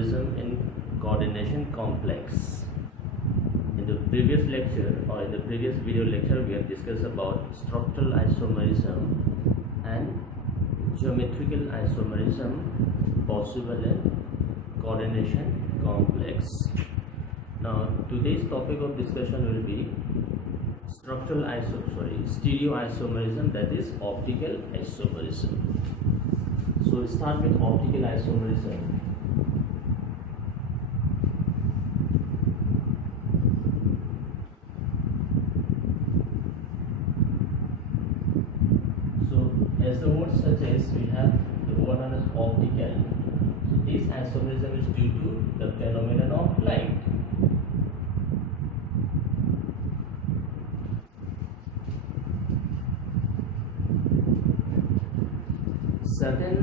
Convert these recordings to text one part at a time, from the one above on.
isomerism in coordination complex. In the previous lecture or in the previous video lecture, we have discussed about structural isomerism and geometrical isomerism possible in coordination complex. Now today's topic of discussion will be stereo isomerism, that is optical isomerism. So we start with optical isomerism. So as the word suggests, we have the word known as optical. So this isomerism is due to the phenomenon of light. Certain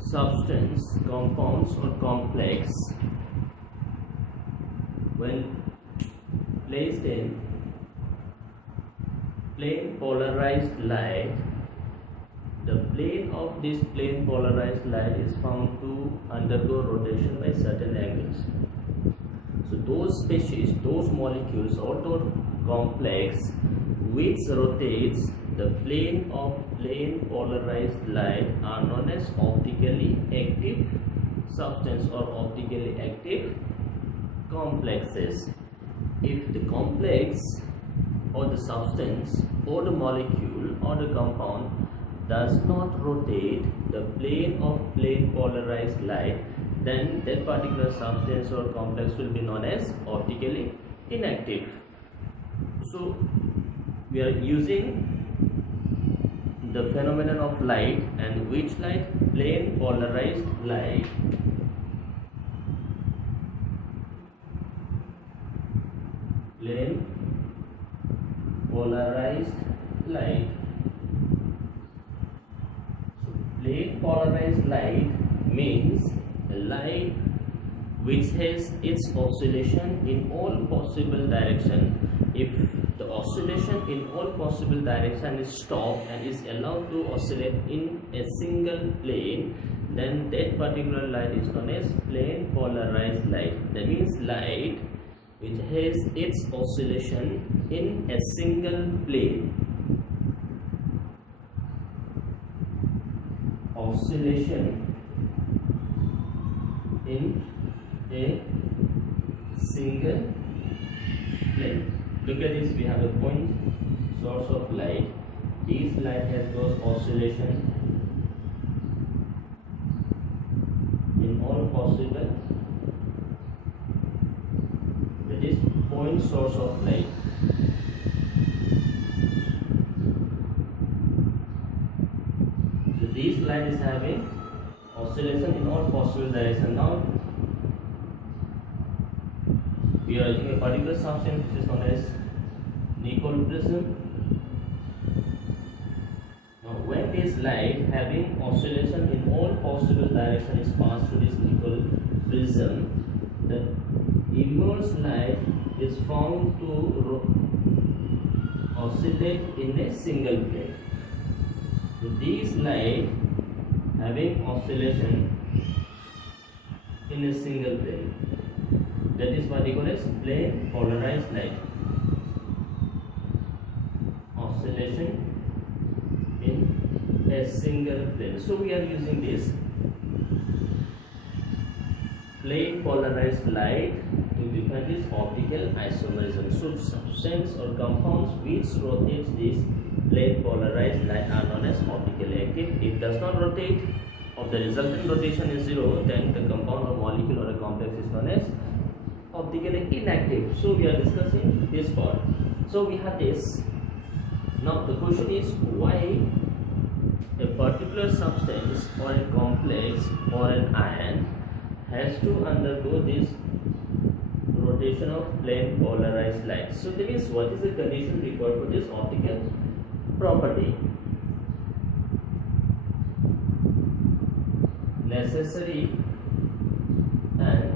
substance, compounds or complex, when placed in plane polarized light, the plane of this plane polarized light is found to undergo rotation by certain angles. So those species, those molecules or those complex which rotates the plane of plane polarized light are known as optically active substance or optically active complexes. If the complex or the substance or the molecule or the compound does not rotate the plane of plane polarized light, then that particular substance or complex will be known as optically inactive. So we are using the phenomenon of light, and which light? Plane polarized light. Plane polarized light. So plane polarized light means a light which has its oscillation in all possible directions. If the oscillation in all possible directions is stopped and is allowed to oscillate in a single plane, then that particular light is known as plane polarized light. That means light which has its oscillation in a single plane. Oscillation in a single plane. Look at this, we have a point source of light. This light has those oscillation in all possible, that is point source of light. So this light is having oscillation in all possible directions. Now we are using a particular substance which is known as nickel prism. Now when this light having oscillation in all possible directions is passed through this nickel prism, the immersed light is found to oscillate in a single plane. So this light having oscillation in a single plane, that is what we call as plane polarized light. Oscillation in a single plane. So we are using this plane polarized light to define this optical isomerism. So substance or compounds which rotates this plane polarized light are known as optically active. If does not rotate or the resultant rotation is zero, then the compound or molecule or a complex is known as optically inactive. So we are discussing this part. So we have this. Now the question is, why a particular substance or a complex or an ion has to undergo this rotation of plane polarized light. So that means, what is the condition required for this optical property? Necessary and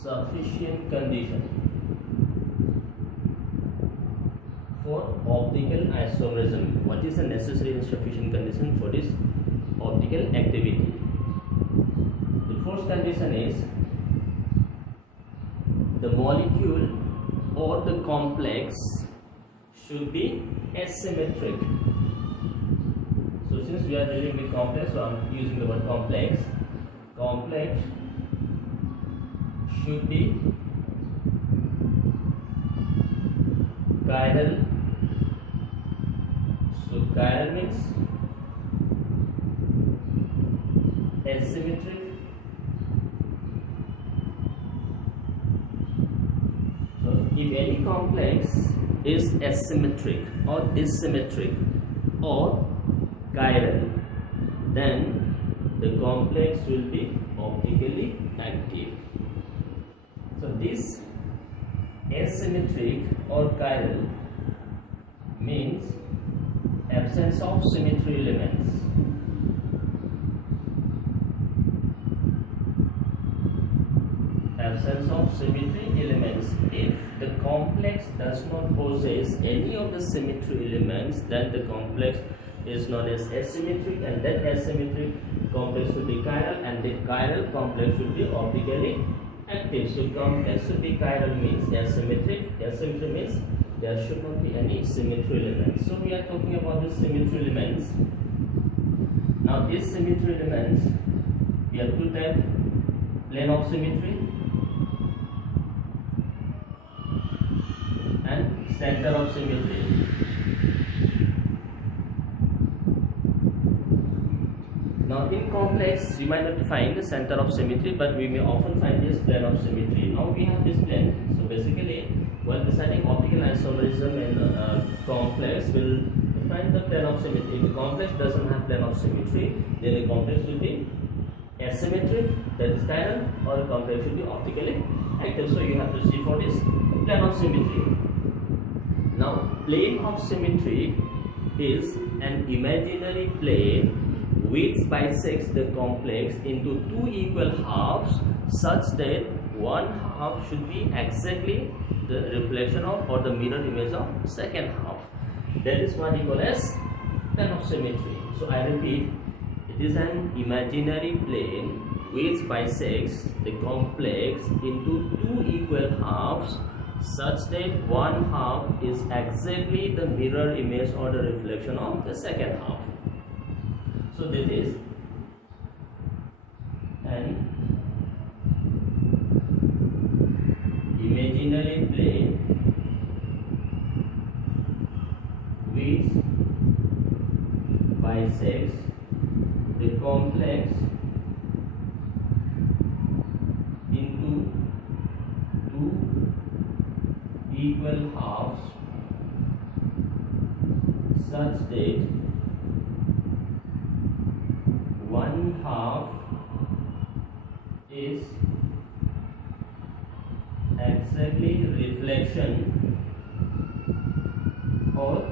sufficient condition for optical isomerism. What is the necessary and sufficient condition for this optical activity? condition is the molecule or the complex should be asymmetric. So since we are dealing with complex, so I am using the word complex. Complex should be chiral. So chiral means asymmetric. So if any complex is asymmetric or dissymmetric or chiral, then the complex will be optically active. So this asymmetric or chiral means absence of symmetry elements. Absence of symmetry elements. If the complex does not possess any of the symmetry elements, then the complex is known as asymmetric, and that asymmetric complex should be chiral, and the chiral complex should be optically active. So complex should be chiral means asymmetric. Asymmetry means there should not be any symmetry elements. So we are talking about the symmetry elements. Now these symmetry elements, we have two types: plane of symmetry and center of symmetry. Now in complex you might not find the center of symmetry, but we may often find this plane of symmetry. Now we have this plane. So basically, while deciding optical isomerism in complex, we'll find the plane of symmetry. If the complex doesn't have plane of symmetry, then the complex will be asymmetric, that is chiral, or the complex should be optically active. So you have to see for this plane of symmetry. Now plane of symmetry is an imaginary plane which bisects the complex into two equal halves such that one half should be exactly the reflection of or the mirror image of second half. That is what we call as plane of symmetry. So I repeat, it is an imaginary plane which bisects the complex into two equal halves such that one half is exactly the mirror image or the reflection of the second half. So this is an imaginary plane which bisects the complex into two equal halves such that one half is exactly reflection or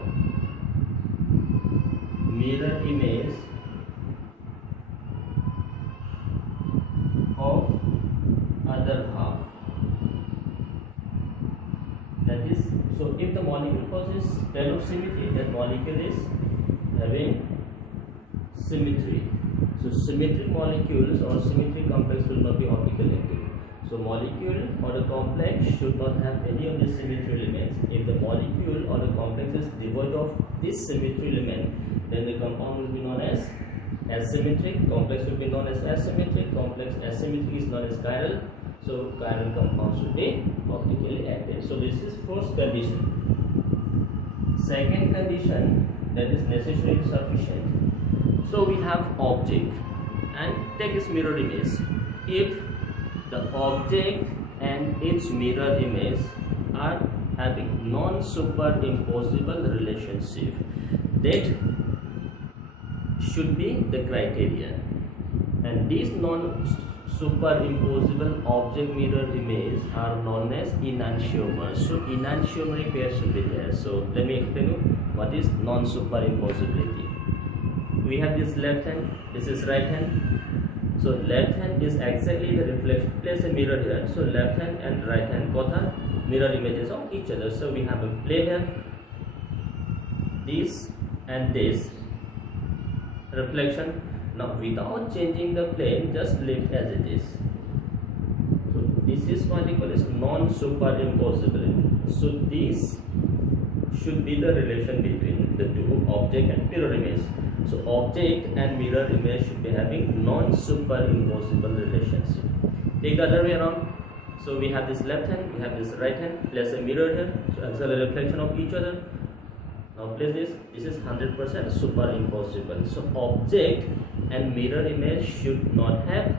mirror image of other half. That is, so if the molecule possesses plane of symmetry, that molecule is having symmetry. So symmetric molecules or symmetric complex will not be optically active. So molecule or the complex should not have any of the symmetry elements. If the molecule or the complex is devoid of this symmetry element, then the compound will be known as asymmetric. Complex will be known as asymmetric. Complex asymmetric is known as chiral. So chiral compound should be optically active. So this is first condition. Second condition, that is necessarily sufficient. So we have object and take its mirror image. If the object and its mirror image are having non-superimposable relationship, that should be the criteria. And these non-superimposable object mirror image are known as enantiomers. So enantiomery pair should be there. So let me explain you what is non-superimposability. We have this left hand, this is right hand. So left hand is exactly the reflection. Place a mirror here. So left hand and right hand both are mirror images of each other. So we have a plane here, this and this reflection. Now without changing the plane, just leave as it is. this is what we call as non-superimposability. So this should be the relation between the two, object and mirror image. So object and mirror image should be having non-superimposable relationship. Take the other way around. So we have this left hand, we have this right hand, place a mirror here, so as a reflection of each other. Now place this is 100% superimposable. So object and mirror image should not have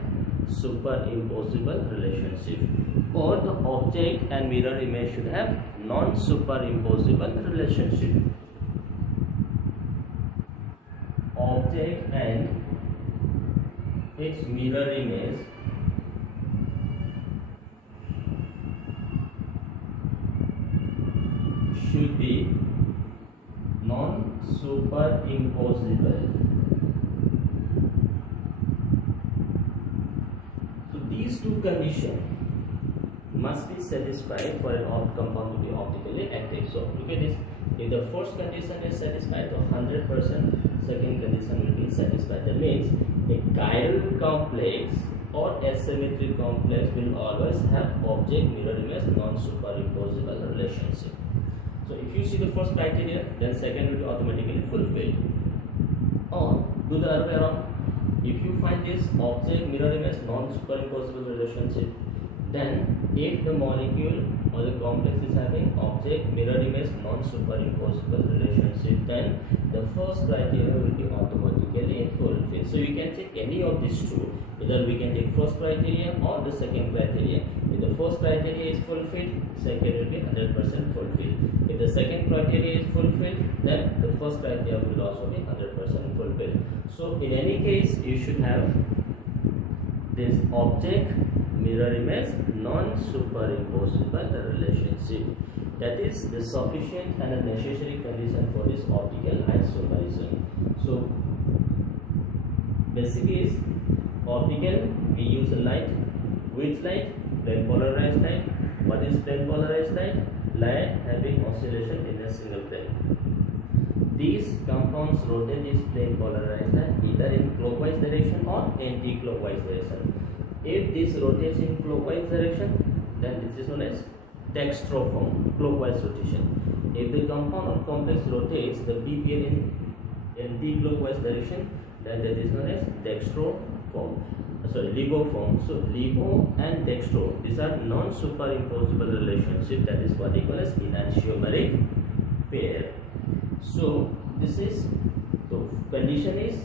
superimposable relationship, or the object and mirror image should have non-superimposable relationship. Object and its mirror image should be non-superimposable. So these two conditions must be satisfied for an compound to be optically active. So look at this. If the first condition is satisfied, the 100% second condition will be satisfied. That means a chiral complex or asymmetric complex will always have object mirror image non-superimposable relationship. So if you see the first criteria, then second will be automatically fulfilled. Or do the other way around. If you find this object mirror image non-superimposable relationship, then if the molecule or the complex is having object mirror image non-superimposable relationship, then the first criteria will be automatically fulfilled. So you can take any of these two. Either we can take first criteria or the second criteria. If the first criteria is fulfilled, second will be 100% fulfilled. If the second criteria is fulfilled, then the first criteria will also be 100% fulfilled. So in any case, you should have this object mirror image non-superimposable relationship. That is the sufficient and a necessary condition for this optical isomerism. So basic is optical, we use light. Which light? Plane polarized light. What is plane polarized light? Light having oscillation in a single plane. These compounds rotate this plane polarized light either in clockwise direction or anti-clockwise direction. If this rotates in clockwise direction, then this is known as dextroform, clockwise rotation. If the compound or complex rotates the PPL in anti-clockwise direction, then that is known as levoform. So levo and dextro, these are non-superimposable relationship. That is what we call as enantiomeric pair. So this is the condition is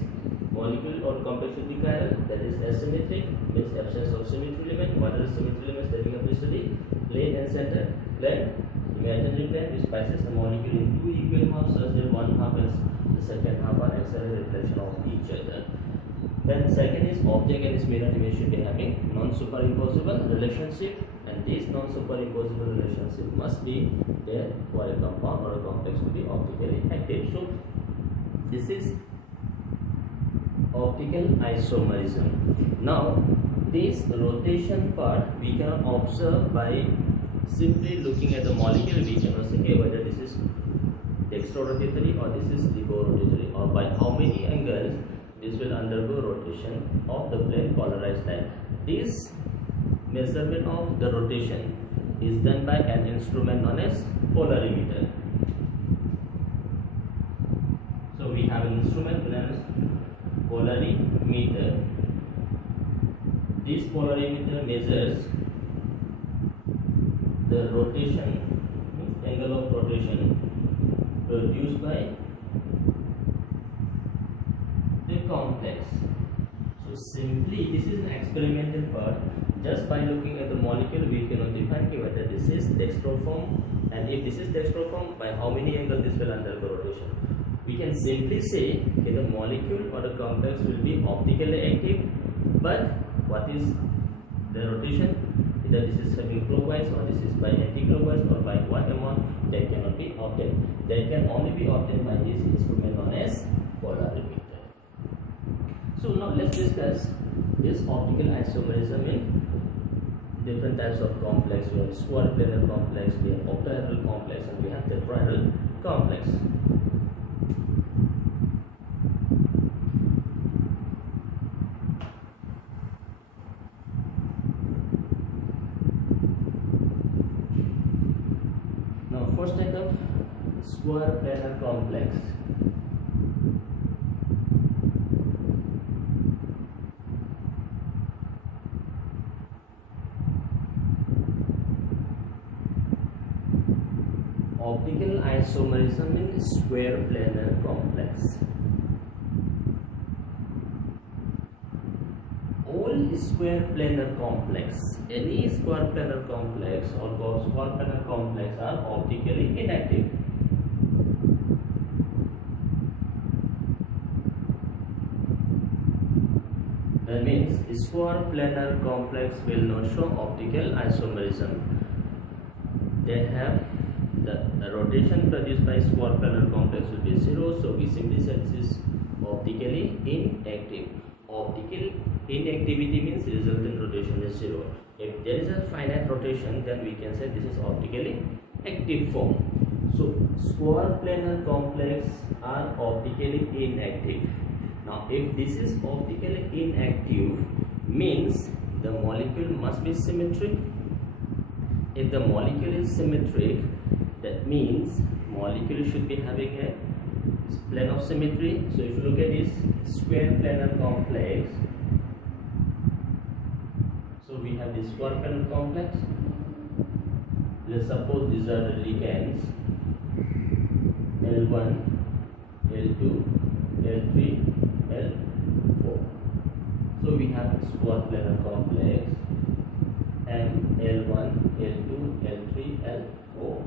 molecule or complex should be chiral, that is asymmetric, means absence of symmetry element. What are the symmetry elements that we have to study? Plane and center. Plane, imaginary plane, which splices the molecule in two equal halves, such that one half and the second half are exactly reflection of each other. Then second is object and its mirror image should be having non-superimposable relationship, and this non-superimposable relationship must be there for a compound or a complex to be optically active. So this is optical isomerism. Now this rotation part we can observe by simply looking at the molecule. We cannot say whether this is dextrorotatory or this is levorotatory, or by how many angles this will undergo rotation of the plane polarized light. This measurement of the rotation is done by an instrument known as polarimeter. So we have an instrument known as polarimeter. This polarimeter measures the rotation, angle of rotation produced by the complex. So simply this is an experimental part. Just by looking at the molecule, we cannot define whether this is dextroform, and if this is dextroform, by how many angles this will undergo rotation. We can simply say the molecule or the complex will be optically active, but what is the rotation? Either this is having clockwise or this is by anti-clockwise, or by what amount, that cannot be obtained. That can only be obtained by this instrument known as polarimeter. So now let's discuss this optical isomerism in different types of complex. We have square planar complex, we have octahedral complex, and we have tetrahedral complex. first take up square planar complex. Optical isomerism in square planar complex. All square planar complex, any square planar complex or square planar complex are optically inactive. That means square planar complex will not show optical isomerism. They have the rotation produced by square planar complex will be 0, so we simply say this is optically inactive. Optical inactivity means resultant rotation is 0. If there is a finite rotation, then we can say this is optically active form. So square planar complex are optically inactive. Now if this is optically inactive, means the molecule must be symmetric. If the molecule is symmetric, that means molecule should be having a plane of symmetry. So if you look at this square planar complex, so we have this square planar complex. Let's suppose these are the ligands L1, L2, L3, L4. So we have square planar complex M, L1, L2, L3, L4.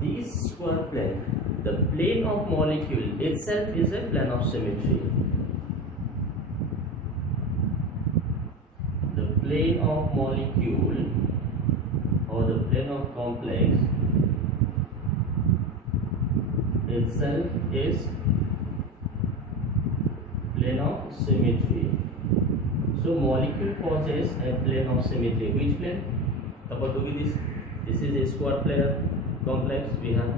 This square plane, the plane of molecule itself is a plane of symmetry. The plane of molecule or the plane of complex itself is plane of symmetry. So molecule possesses a plane of symmetry. Which plane? Suppose look at this. This is a square planar complex. We have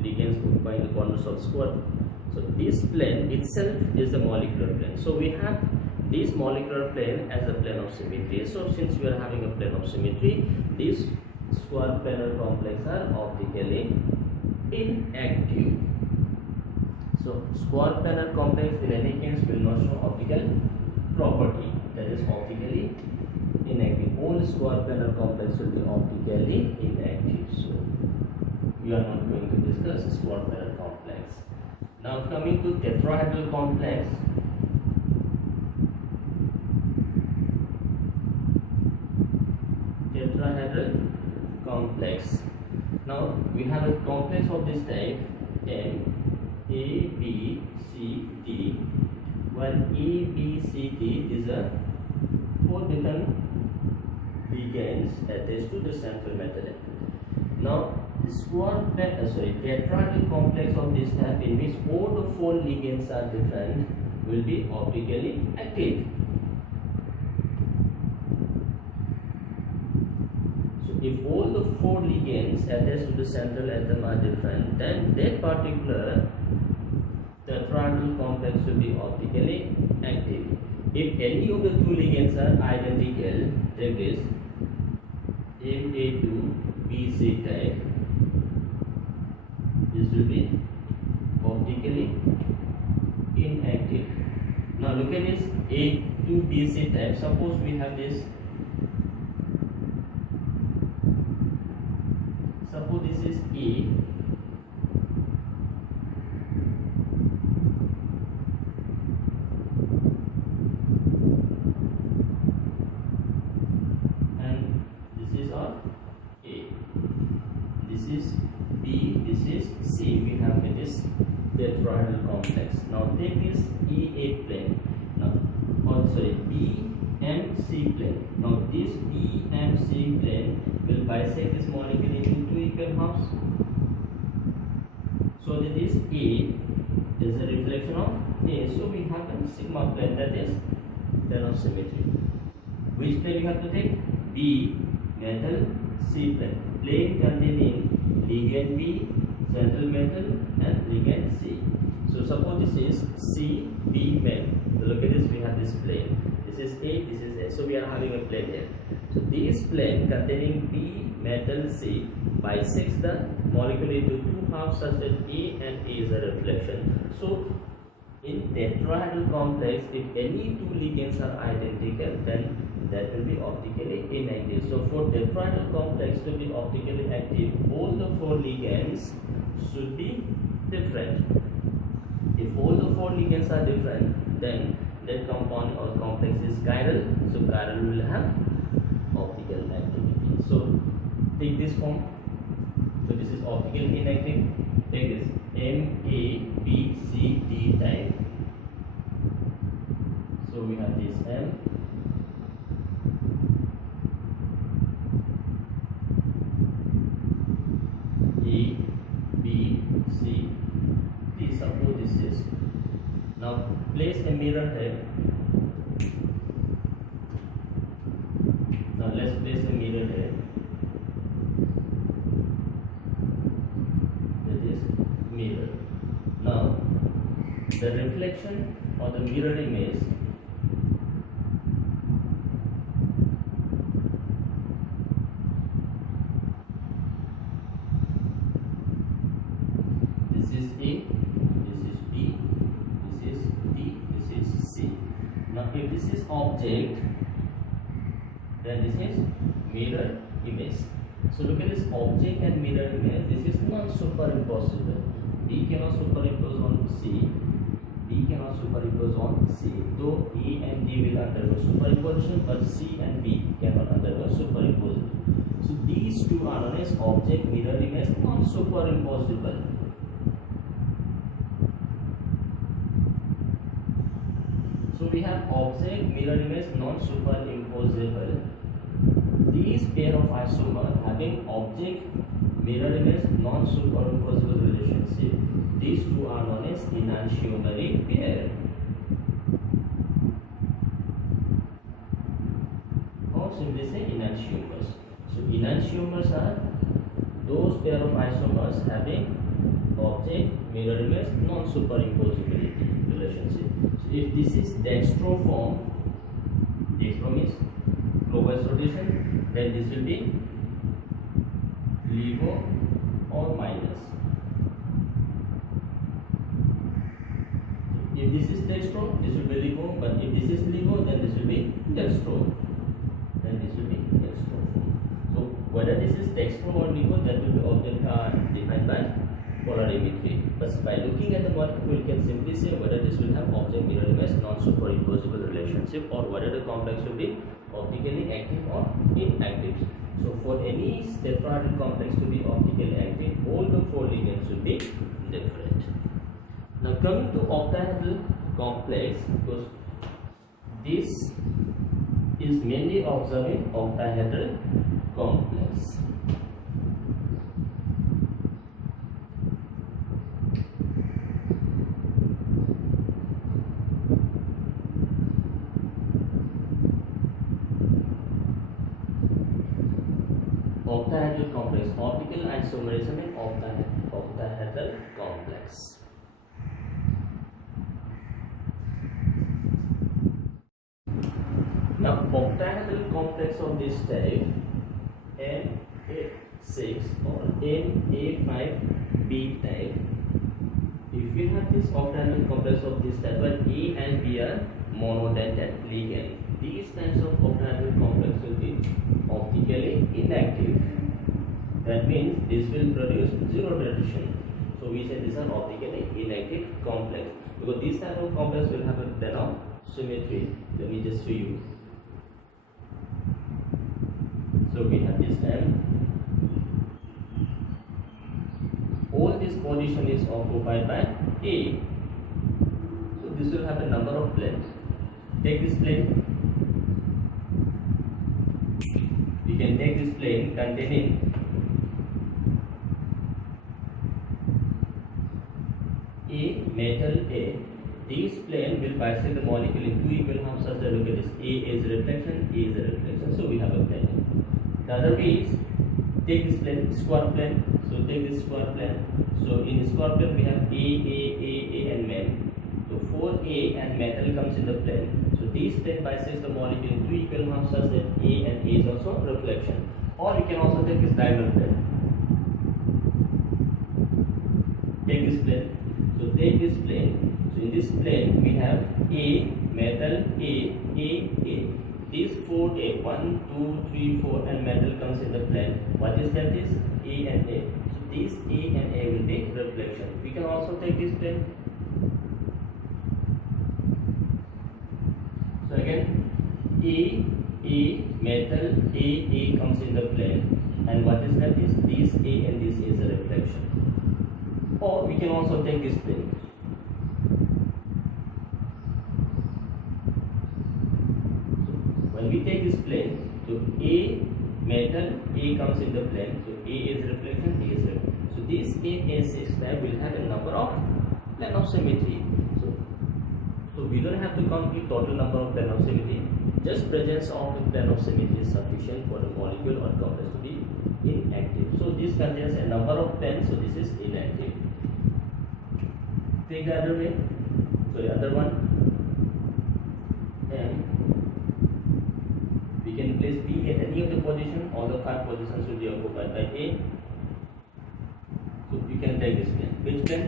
ligands occupying the corners of square. So this plane itself is the molecular plane. So we have this molecular plane as a plane of symmetry. So since we are having a plane of symmetry, these square planar complex are optically inactive. So square planar complex in any case will not show optical property, that is optically inactive. All square planar complex will be optically inactive. So we are not going to discuss square planar complex. Now coming to tetrahedral complex. Tetrahedral complex. Now we have a complex of this type M, A, B, C, D. Where A, B, C, D, these are 4 different ligands attached to the central metal. Now tetrahedral complex of this type, in which all the 4 ligands are different, will be optically active. So if all the 4 ligands attached to the central atom are different, then that particular tetrahedral complex will be optically active. If any of the 2 ligands are identical, take this Ma2 BC type, this will be optically inactive. Now look at this A2BC type. Suppose we have this, suppose this is A, and this is our A, this is B, this is C. We have this tetrahedral complex. Now take this E8 plane. Now, BMC plane. Now this BMC plane will bisect this molecule into 2 equal halves. So that this A is a reflection of A. So we have a sigma plane, that is plane of symmetry. Which plane you have to take? B metal C plane. Plane containing ligand B, central metal, and ligand C. So suppose this is C B metal. So look at this, we have this plane. This is A, this is A. So we are having a plane here. So this plane containing B metal C bisects the molecule into two halves such that A and A is a reflection. So in tetrahedral complex, if any two ligands are identical, then that will be optically inactive. So for tetrahedral complex to be optically active, all the four ligands should be different. If all the four ligands are different, then that compound or complex is chiral. So chiral will have optical activity. So take this form. So this is optically inactive. Take this M, A, B, C, D type. So we have this M, A, B, C, D. Suppose this is. Now place a mirror here. Now let's place a mirror here. That is mirror. Now the reflection or the mirror image if this is object, then this is mirror image. So look at this object and mirror image. This is not superimposable. D cannot superimpose on C. B cannot superimpose on C. Though A and D will undergo superimposition, but C and B cannot undergo superimposition. So these two are known as object, mirror image, not superimposable. So we have object, mirror image, non-superimposable. These pair of isomer having object, mirror image, non-superimposable relationship. These two are known as enantiomer pair, or simply say enantiomers. So enantiomers are those pair of isomers having object, mirror image, non-superimposability relationship. If this is dextro form, dextro means clockwise rotation, then this will be LIGO or minus. If this is dextro, this will be LIGO, but if this is LIGO, then this will be dextro. Then this will be dextro form. So whether this is dextro or LIGO, that will be object defined by polarimetry. But by looking at the molecule, we can simply say whether this will have object, mirror image, non-superimposable relationship, or whether the complex will be optically active or inactive. So for any tetrahedral complex to be optically active, all the four ligands should be different. Now coming to octahedral complex, because this is mainly observing octahedral complex. Octahedral complex, optical isomerism in octahedral complex. Now octahedral complex of this type, Na6 or Na5B type, if we have this octahedral complex of this type where A and B are monodentate ligand, these types of octahedral complex will be optically inactive. That means this will produce zero rotation. So we say these are optically inactive complex, because this type of complex will have a plane of symmetry. Let me just show you. So we have this M. All this position is occupied by A. So this will have a number of planes. Take this plane. We can take this plane containing A, metal A. This plane will bisect the molecule in two equal halves such that, look at this, A is reflection, A is a reflection. So we have a plane. The other way is, take this plane, square plane. So take this square plane. So in square plane we have A, and men. So 4A and metal comes in the plane. So these plane bisects the molecule in two equal halves such that A and A is also reflection. Or we can also take this diagonal plane. Take this plane. So take this plane. So in this plane we have A, metal, A. These 4A, 1, 2, 3, 4 and metal comes in the plane. What is that is A and A. So these A and A will be reflection. We can also take this plane. So again A, metal, A comes in the plane. And what is that is this A and this A is a reflection. Or we can also take this plane. When we take this plane, so A, metal, A comes in the plane. So A is reflection, A is reflection. So this A6 type will have a number of plane of symmetry. So we don't have to count the total number of plane of symmetry. Just presence of the plane of symmetry is sufficient for the molecule or complex to be inactive. So this contains a number of planes. So this is inactive. Take the other way. So the other one, M. We can place B at any of the position. All the 5 positions will be occupied by A. So we can take this plane. Which plane?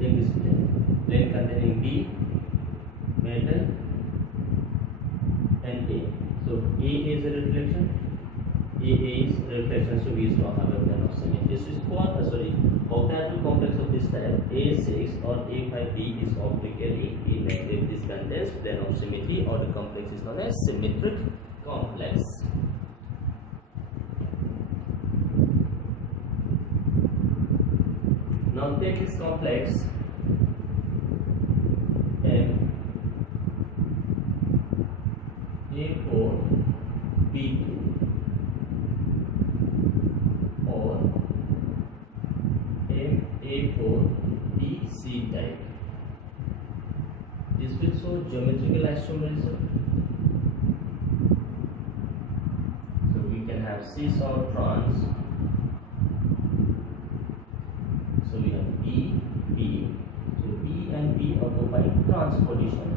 Take this plane. Plane containing B, metal, and A. So A is a reflection. A is reflection. So we also have a plane of symmetry. This is called octahedral complex of this type. A6 or A5B is optically inactive. This contains plane of symmetry, or the complex is known as symmetric complex. Now take this complex M A4 B2 or M A4 BC type. This will show geometrical isomerism. So we can have cis or trans. So we have B, B. So B and B occupying trans position.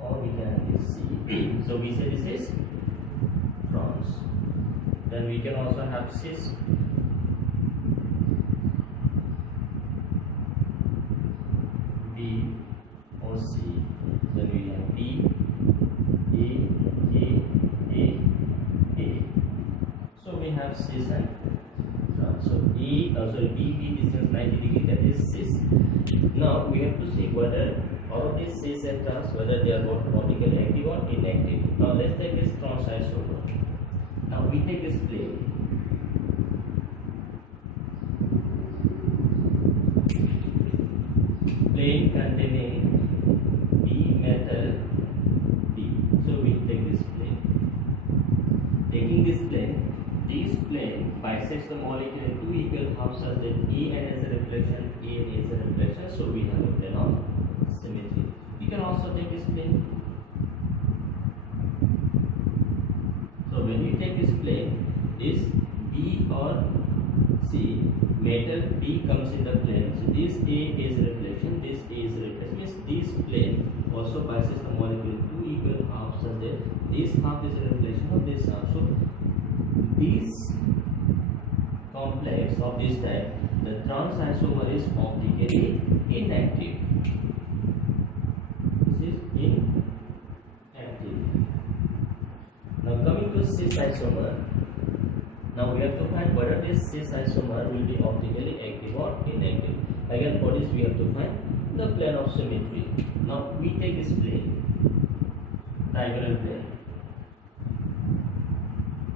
Or we can have this C. So we say this is trans. Then we can also have cis. B or C. Then we have B, A. So we have cis and trans. So B distance 90 degree, that is cis. Now we have to see whether all of these cis and trans, whether they are optically active or inactive. Now let's take this trans isomer. Now we take this plane. Plane containing B, metal, B. So we take this plane. Taking this plane bisects the molecule in two equal halves such that A and as a reflection, A and A is a reflection. So we have a plane of symmetry. We can also take this plane. So when we take this plane, this B or C, metal B comes in the plane. So this A is reflection, this A is reflection. Means this plane also bisects the molecule in two equal halves such that this half is a reflection of this half. So this complex of this type, the trans isomer is optically inactive. This is inactive. Now coming to cis isomer. Now we have to find whether this cis isomer will be optically active or inactive. Again, for this we have to find the plane of symmetry. Now we take this plane, diagonal plane.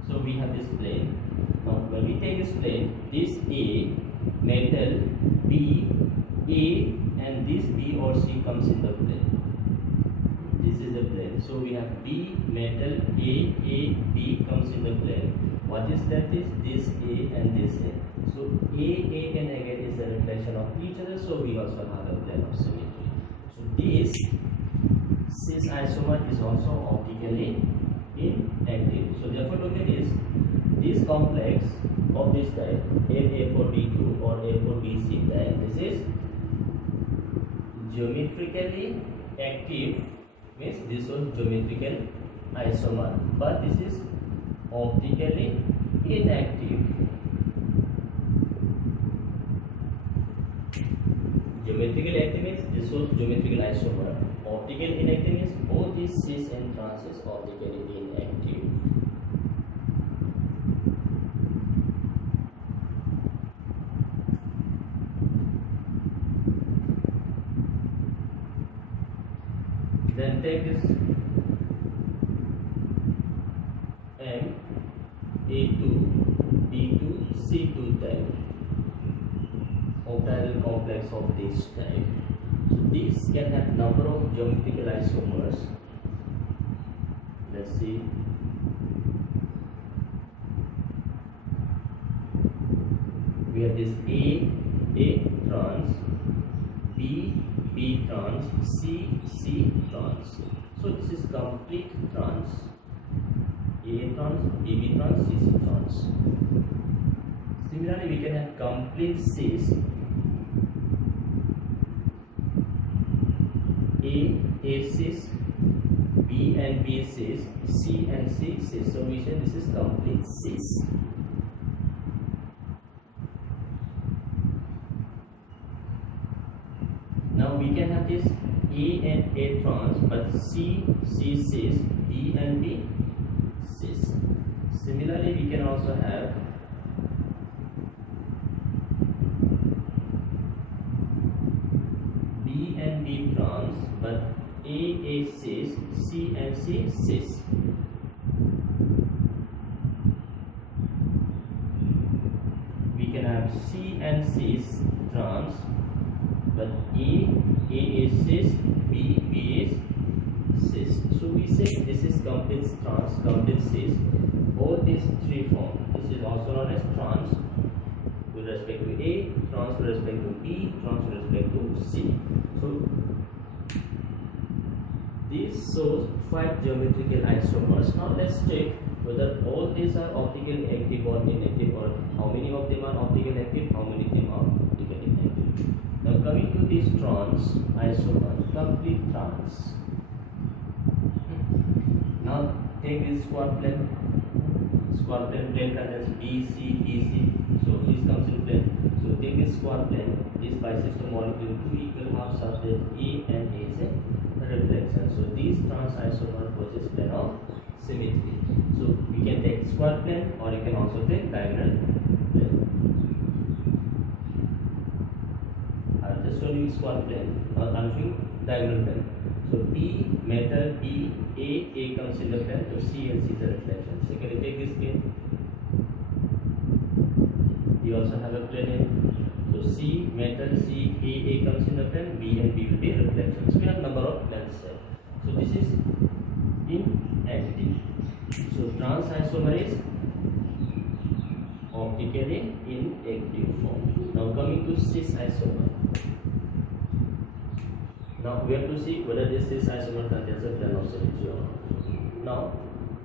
So we have this plane. Now when we take this plane, this A, metal, B, A and this B or C comes in the plane. This is the plane. So we have B, metal, A, B comes in the plane. What is that is this A and this A. So A and again is a reflection of each other. So we also have a plane of symmetry. So this cis isomer is also optically inactive. So therefore look at this complex of this type A4B2 or A4BC type. This is geometrically active means this was geometrical isomer, but this is optically inactive. Geometrically active means this was geometrical isomer. Optically inactive means both these cis and trans is optically inactive. Then take this M A2 B2 C2 type octahedral complex of this type. So these can have number of geometrical isomers. Let's see. We have this A trans, B trans, C trans. So this is complete trans. A trans, B trans, C trans. Similarly, we can have complete cis. A cis, B and B cis, C and C cis. So we say this is complete cis. Now we can have this A and A trans, but C cis, B and B cis. Similarly, we can also have B and B trans, but A cis, C and C cis. We can have C and C trans, but A is cis, B is cis. So we say this is complete trans, complete cis. All these three forms. This is also known as trans with respect to A, trans with respect to B, trans with respect to C. So this shows 5 geometrical isomers. Now let's check whether all these are optically active or inactive, or how many of them are optically active, how many of them are optically inactive. Now coming to this trans isomer, complete trans. Now take this square plane. Square plane contains BC. So this comes in plane. So take this square plane. This bisects the molecule 2 equal half surface A and A is a reflection. So these trans isomer possess plane of symmetry. So we can take square plane, or you can also take diagonal plane. I'll just show you square plane. Now I'm showing diagonal plane. So B metal B A comes in the plane. So C and C is a reflection. So can you take this plane? You also have a plane here. So C metal C A comes in the plane. B and B will be reflections. So we have number of planes here. So this is inactive. So trans isomer is optically inactive form. Now coming to cis isomer. Now we have to see whether this cis isomer contains a plane of symmetry or not. Now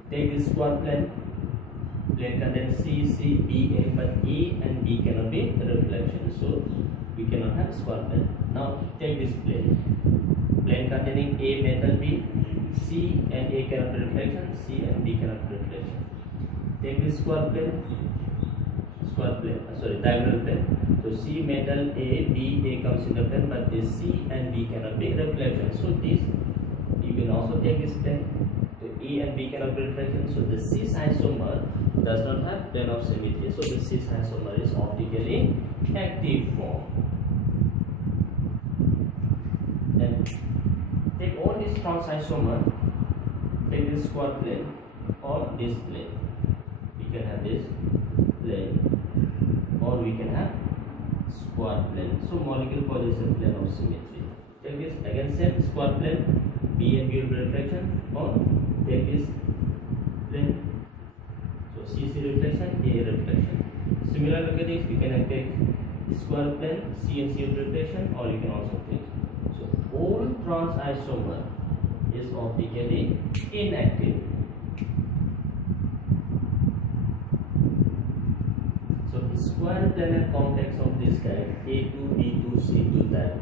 take this square plane. Plane contains C, B, A, but A and B cannot be reflections. So we cannot have square plane. Now take this plane. Plane containing A metal B, C and A cannot be reflection, C and B cannot be reflection. Take this diagonal plane. So C metal A, B, A comes in the plane, but this C and B cannot be reflection. So this, you can also take this plane. So A and B cannot be reflection. So the cis isomer does not have plane of symmetry. So the cis isomer is optically active form. And take all these trans isomer, take this square plane or this plane. We can have this plane, or we can have square plane. So molecule possesses plane of symmetry. Take this again, same square plane, B and B will be reflection, or take this plane. So C reflection, A reflection. Similar look at this, we can take square plane, C and C reflection, or you can also take. So all trans isomer is optically inactive. So square planar complex of this kind, A2, B2, C2 type,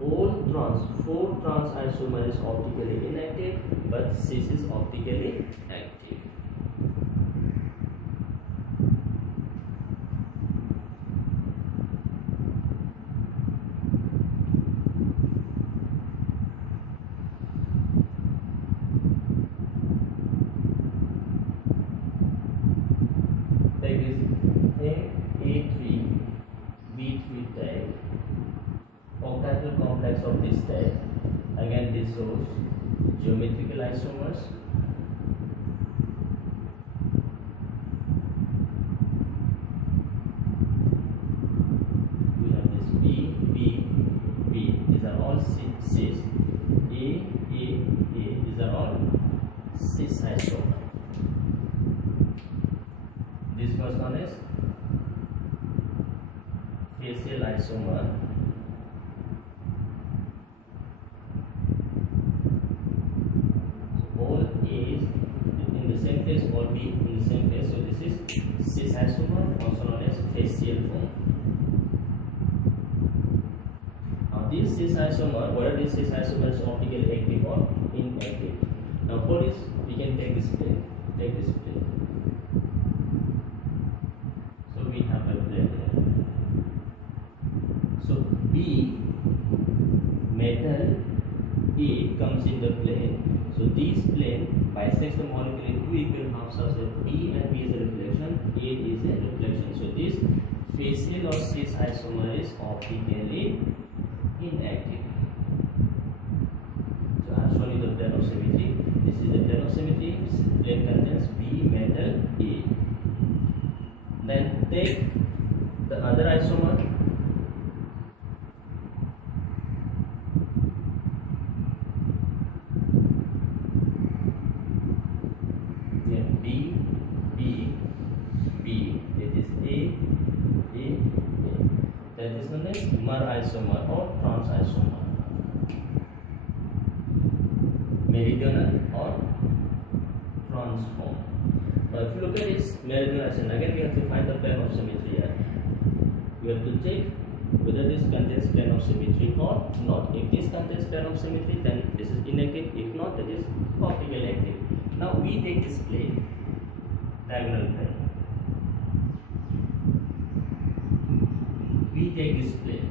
all 4 trans isomer is optically inactive, but 6 is optically active. Take this A3, B3 type, octahedral complex of this type. Again, this shows geometrical isomers. We have this B, B, B. These are all cis. A, these are all cis isomers. This was known as facial isomer. So all A is in the same phase, all B in the same phase. So this is cis isomer, also known as facial form. Now this cis isomer, whether this cis isomer is optically active or inactive. Now for this, we can take this plane. Take this plane. We have a plane here. So B, metal A comes in the plane. So this plane bisects the molecule in two equal halves such that B and B is a reflection, A is a reflection. So this facial or cis isomer is optically inactive. So I have shown you the plane of symmetry. This is the plane of symmetry. Plane contains B, metal, A. Then take the other isomer. Then B, B, B. That is A. That is known as mer isomer or trans isomer. Meridional or transform. Now if you look at this meridional isomer, again we have to find the plane of symmetry here. We have to check whether this contains plane of symmetry or not. If this contains plane of symmetry, then this is inactive. If not, that is optically active. Now we take this plane, diagonal plane. We take this plane.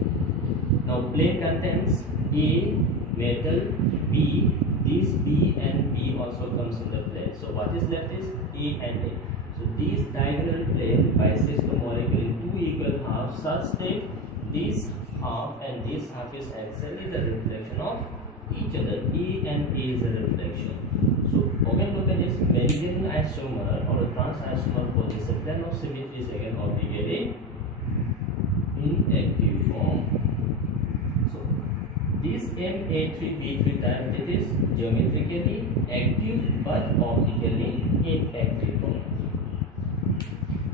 Now plane contains A, metal, B. This B and B also comes in the plane. So what is left is A and A. So these diagonal plane bisects the molecule in two equal halves such that this half and this half is actually the reflection of each other. A and A is a reflection. So again look at this meridional isomer or a trans isomer for this plane of symmetry is again optically inactive form. So this Ma3B3 type, it is geometrically active but optically inactive form.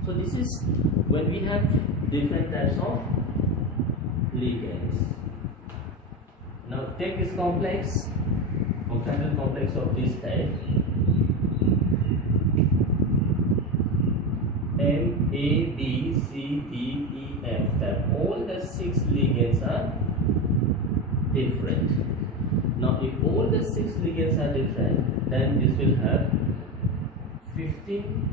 So this is when we have different types of ligands. Now take this complex, octahedral complex of this type, M, A, B, C, D, E, F type. All the 6 ligands are different. Now if all the 6 ligands are different, then this will have 15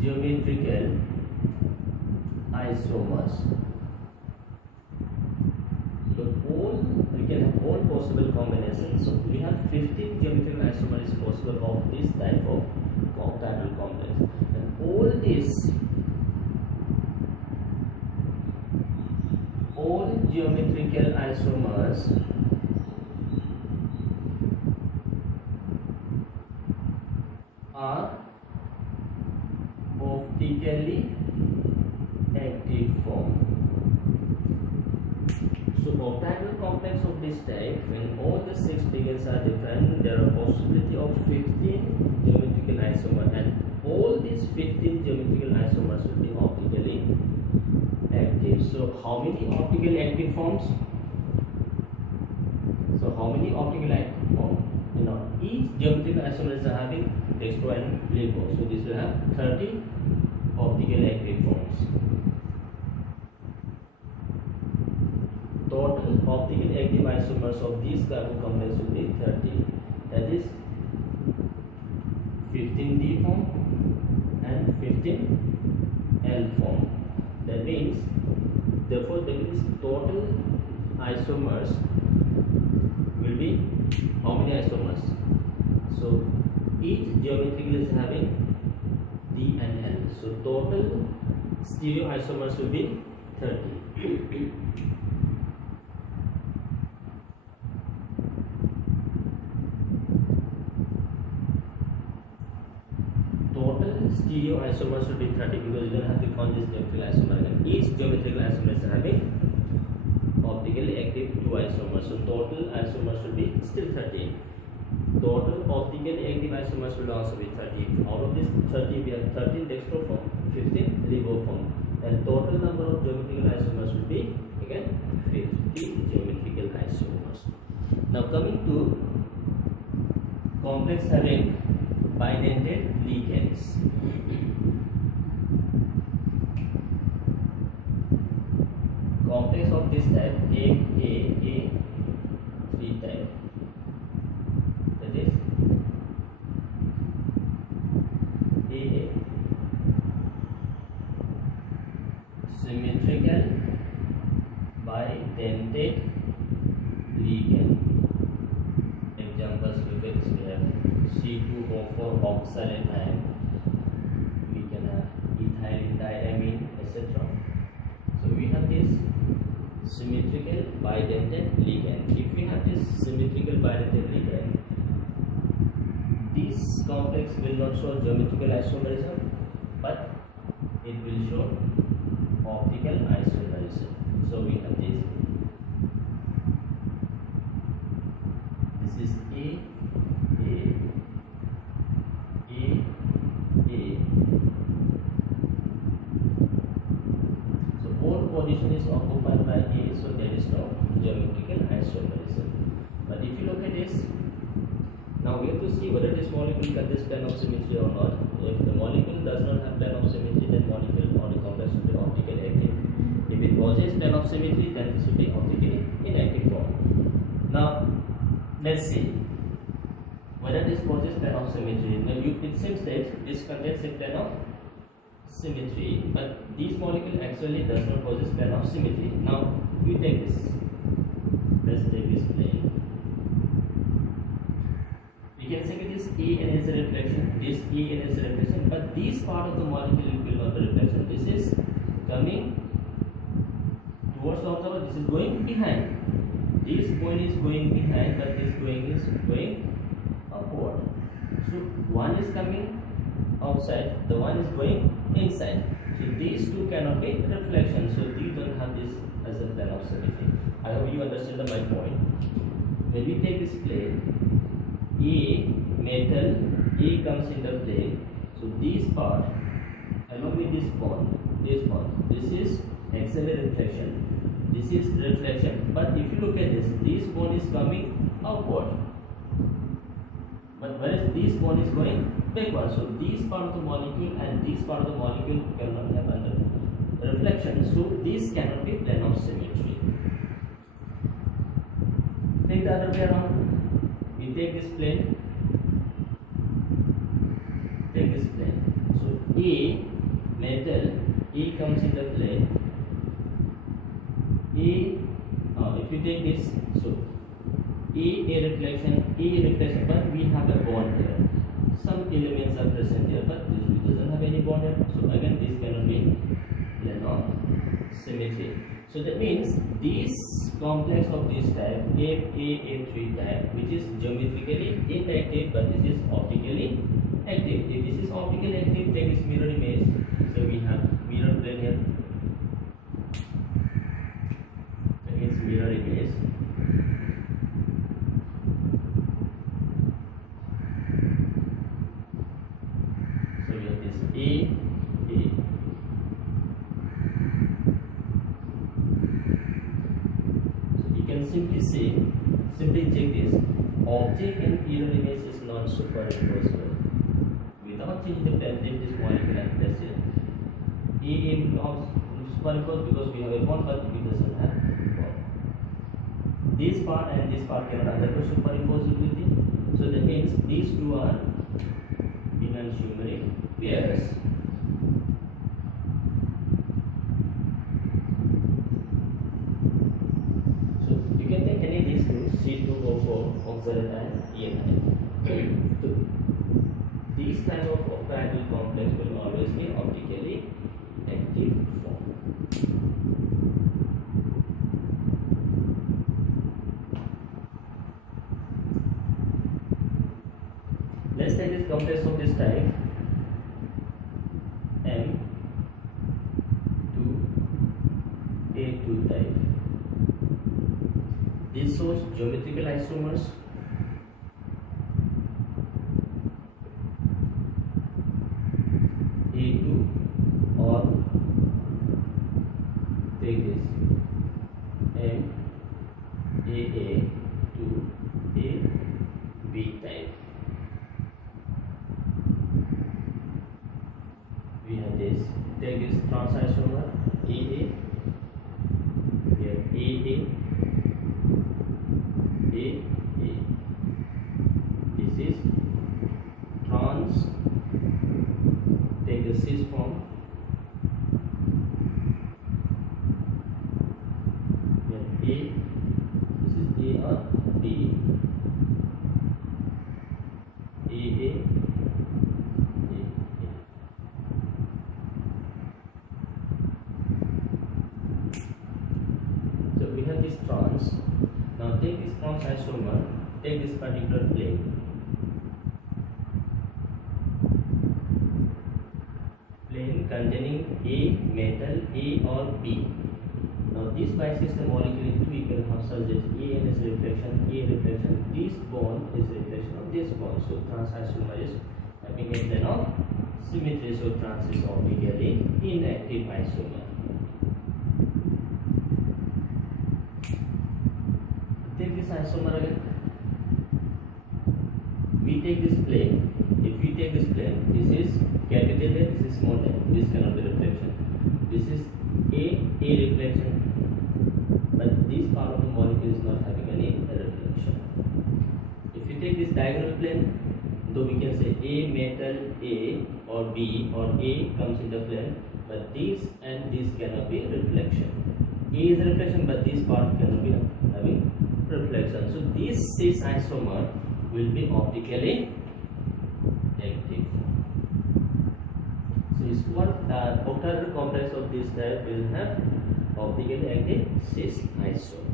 geometrical isomers. So we can have all possible combinations. So we have 15 geometrical isomers is possible of this type of octahedral complex. And all geometrical isomers are optically active form. So octahedral complex of this type, when all the 6 ligands are different, there are possibility of 15 geometrical isomers, and all these 15 geometrical isomers will be optically active. So how many optically active forms? So how many optically active forms? Each geometrical isomer is having dextro and levo. So this will have 30 optically active forms. Total optical active isomers of this carbon complex will be 30. That is 15D form and 15L form. That means, therefore, that means total isomers will be how many isomers? So each geometrical is having D and L. So total stereo isomers will be 30. Total stereo isomers will be 30 because you don't have to count this geometrical isomer again. Each geometrical isomer is having optically active 2 isomers. So total isomers will be still 30. Total optically active isomers will also be 30. Out of this 30, we have 13 dextro form, 15 LIGO form, and total number of geometrical isomers will be again 50 geometrical isomers. Now coming to complex having bidentate ligands. Complex of this type A3 type, that is AA symmetrical bidentate ligand. Examples look at this. We have C2O4 oxalenine, we can have ethylene diamine, etc. So we have this symmetrical bidentate ligand. If we have this symmetrical bidentate ligand, this complex will not show geometrical isomerism, but it will show optical isomerism. So we have this. This is A. So all position is occupied by A, so there is no geometrical isomerism. But if you look at this, now we have to see whether this molecule contains plane of symmetry or not. If the molecule does not have plane of symmetry, then molecule or the complex will be optically active. If it possesses plane of symmetry, then this will be optically inactive form. Now let's see whether this possesses plane of symmetry. Now it seems that this contains a plane of symmetry, but this molecule actually does not possess plane of symmetry. Now we take this. Let's take this plane. We can say this E and is a reflection, this E and is a reflection, but this part of the molecule will not be reflection. This is coming towards the observer, this is going behind. This point is going behind, but this is going upward. So one is coming outside, the one is going inside. So these two cannot be reflection. So these don't have this as a plane of symmetry. I hope you understand my point. When we take this plane, A metal, A comes in the plane. So this part along with this bond, this is actually reflection. This is reflection. But if you look at this bond is coming upward. But whereas this bond is going backward. So this part of the molecule and this part of the molecule cannot have under reflection. So this cannot be plane of symmetry. Take the other way around. We take this plane. Take this plane. So A metal, A comes in the plane. If you take this, so A reflection, but we have a bond here. Some elements are present here, but this doesn't have any bond here. So again, this cannot be plane of symmetry. So that means this complex of this type, A3 type, which is geometrically inactive, but this is optically active. If this is optically active, take this mirror image. So we have mirror plane here. Against mirror image. So we have this A. Simply check this. Object in mirror image is not superimposable. Without changing the plane, take this molecule and press it. A becomes superimposed because we have a bond, but B doesn't have a bond. this part and this part cannot undergo superimposability. So that means these two are enantiomeric pairs. So you can take any of these two, C2O4, oxalate and ENI. So these kind of octahedral complex will always be optically active form. Let's take this complex of this type M2A2 type. This shows geometrical isomers. A2 or take this MAA to AB type. We have this, take this trans isomer AA, we have AA, this is trans, take the cis form, we have A, this is A or B, AA, this trans. Now take this trans isomer, take this particular plane. Plane containing A metal, A or B. Now this biases the molecule into two equal halves such that AN is reflection, A reflection. This bond is reflection of this bond. So trans isomer is having a plane of symmetry. So trans is optically inactive isomer. Take this isomer again. We take this plane. If we take this plane, this is capital A, this is small a. This cannot be reflection. This is A reflection. But this part of the molecule is not having any reflection. If we take this diagonal plane, though we can say A metal A or B or A comes in the plane, but this and this cannot be reflection. A is a reflection, but this part cannot be having reflection. So this cis isomer will be optically active. So it's what octahedral complex of this type will have optically active cis isomer.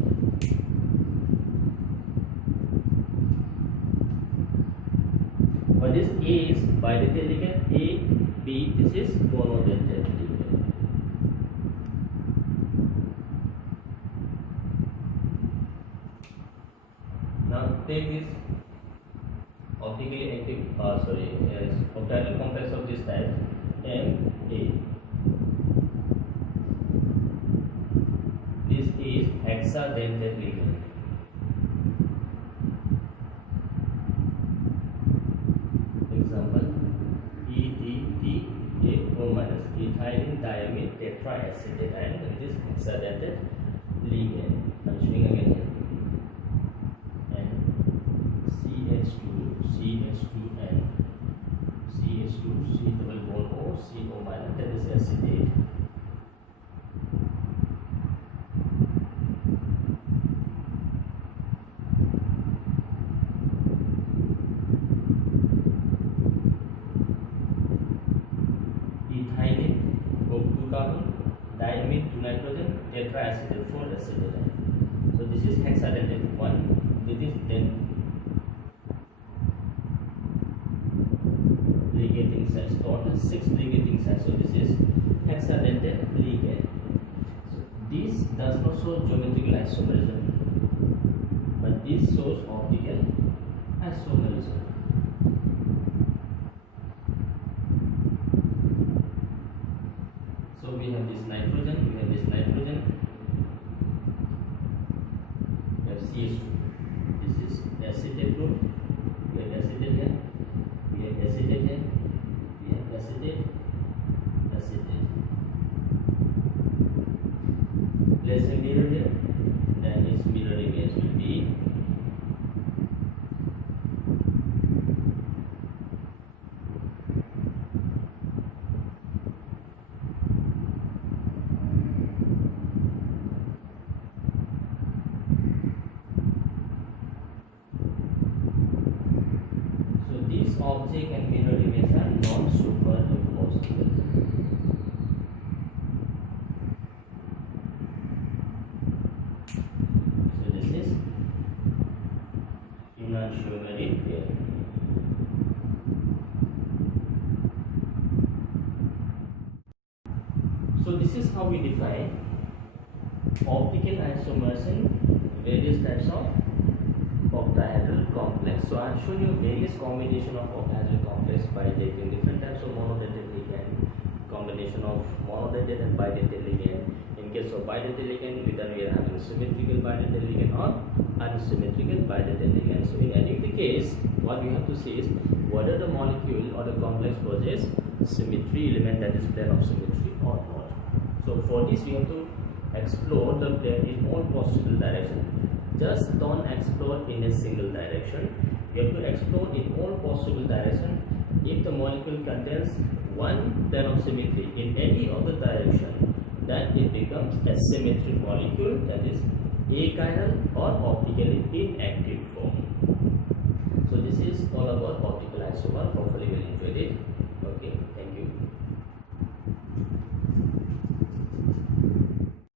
What is A is bidentate ligand, A, B, this is monodentate ligand. Now take this optically active, octahedral complex of this type, MA. This is hexadentate ligand. Example: EDTA4- ethylene diamine tetraacetate, and it is hexadentate ligand. I'm showing again here. CH2N, CH2, C double bond O, CO minus, that is acetate. Ethylene, O2 carbon, diamine 2 nitrogen, tetraacetate 4 acetate. So this is hexadentate 1. This is then ligating sites, total 6 ligating sites. So this is hexadentate ligand. So this does not show geometrical isomerism, but this shows optical isomerism. So we have this nitrogen, we have CH2. This is acetate group. We have acetate here. We have acetate here. We have acetate. Place a mirror here. Then its mirror image will be object and mirror image are non-superimposable. So this is enantiomer pair. So this is how we define optical isomers in various types of octahedral complex. So I have shown you various combination of octahedral complex by taking different types of monodentate ligand, combination of monodentate and bidentate ligand. In case of bidentate ligand, whether we are having symmetrical bidentate ligand or unsymmetrical bidentate ligand. So in any case, what we have to see is whether the molecule or the complex possess symmetry element, that is plane of symmetry or not. So for this we have to explore the plane in all possible directions. Just don't explore in a single direction. You have to explore in all possible directions. If the molecule contains one plane of symmetry in any other direction, then it becomes a symmetric molecule, that is achiral or optically inactive form. So this is all about optical isomer. Hopefully you will enjoy it. Okay, thank you.